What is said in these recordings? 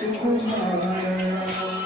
행복하네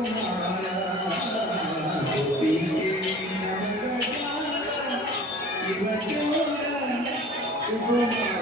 对